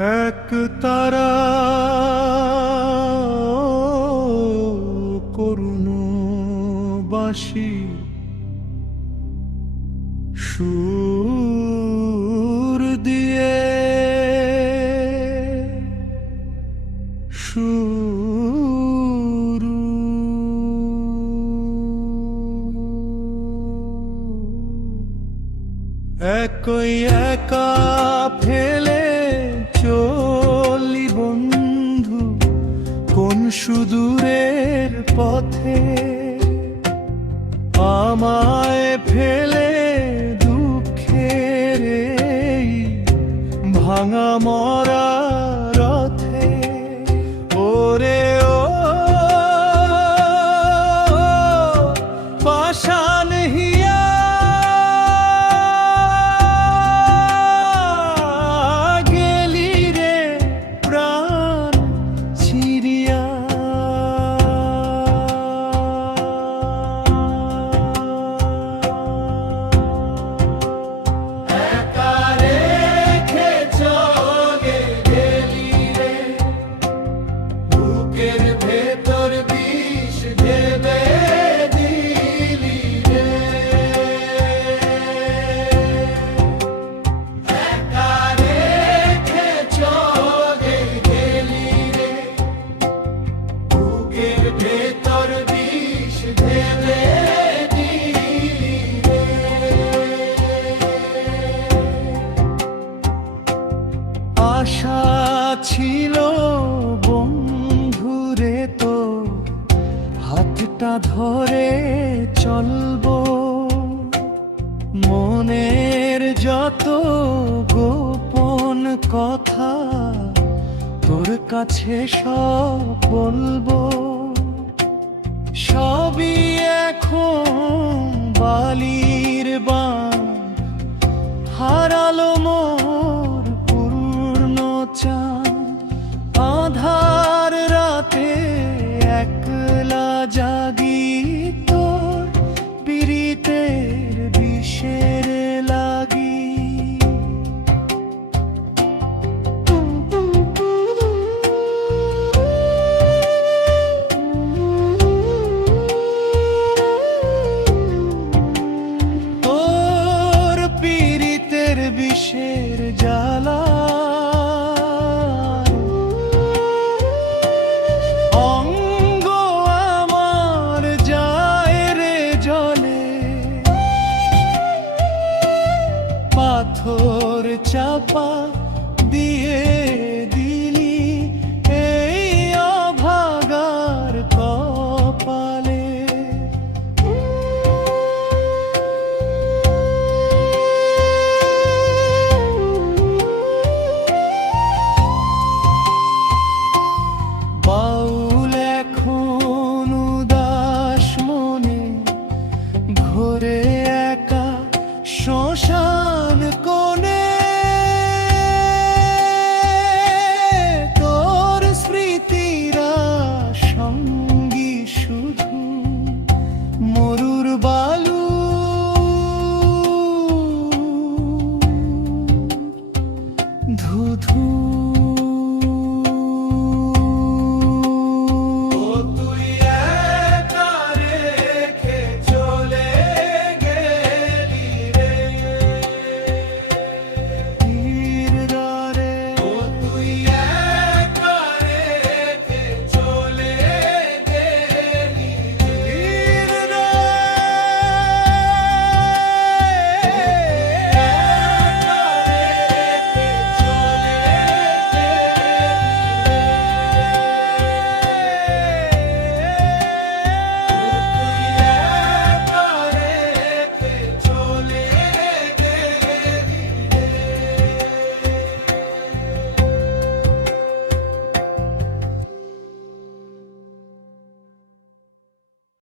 এক তারা করুণ বাঁশি সুর দিয়ে শুরু একই একা ফেলে চলি বন্ধু কোন সুদূরের পথে আমায় ফেলে দুঃখের এই ভাঙা মরা রথে ওরে ও পাষাণ হিয়া গেলি রে প্রাণ ছিড়িয়া একা রেখে চলে গেলি রে বুকের ভেতর বিষ ঢেলে দিলি রে একা রেখে চলে গেলি রে বুকের ভেতর বিষ ঢেলে দিলি রে আশা ছিল বন্ধুরে তো হাতটা ধরে চলবো মনের যত গোপন কথা তোর কাছে সব বলবো সবই এখন বালির বান হারালো মোর পূর্ণ চাঁদ আধার রাতে একলা জাগি তোর পীড়িতের বিষের লাগি তোর পীড়িতের বিষের জ্বালা অঙ্গ আমার যায় রে জলে পাথর চাপা দিয়ে দিলি এই অভাগার কপালে বাউল এখন উদাস মনে ঘোরে একা শ্মশান কোণে তোর স্মৃতিরা সঙ্গী শুধু মরুর বালু ধুধু